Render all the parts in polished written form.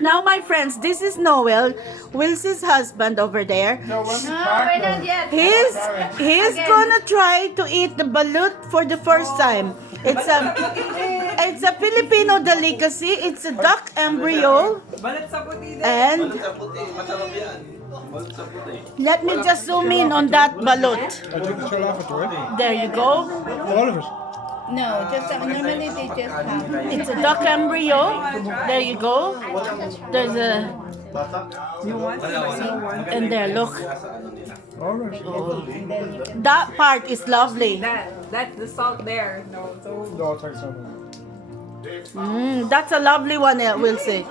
Now, my friends, this is Noel, Wilce's husband over there. No, No, we're not yet. He's gonna try to eat the balut for the first time. It's a Filipino delicacy. It's a duck embryo. And let me just zoom in on that balut. I took the shell off it already. There you go. All of it. No, just normally they just have. It's a duck embryo. There you go. There's a and there, look. All right. That part is lovely. That's the salt there. No, so No, thanks so much. That's a lovely one, Wilce.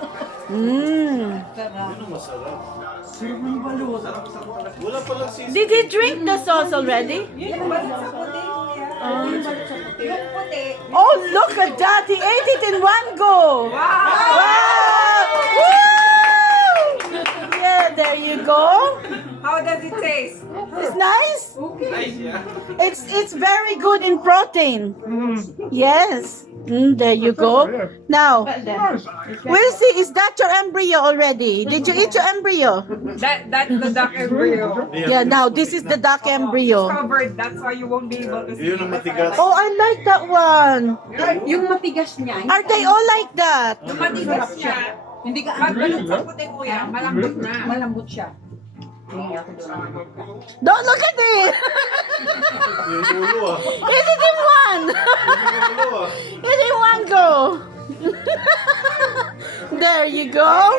Did he drink the sauce already? Oh, look at that! He ate it in one go. Wow! Woo! Yeah, there you go. how does it taste? It's nice. It's very good in protein. Yes. There you go. Now, Wilce, is that your embryo already? Did you eat your embryo? That's the duck embryo. Yeah. Now this is the duck embryo. Covered. That's why you won't be able to see. Oh, I like that one. Yung matigas niya. Are they all like that? Yung matigas niya, Hindi ka pag balot sa puti kuya, malambot na. malambot siya. Don't look at it. Eat it in one. Eat it in one go. There you go.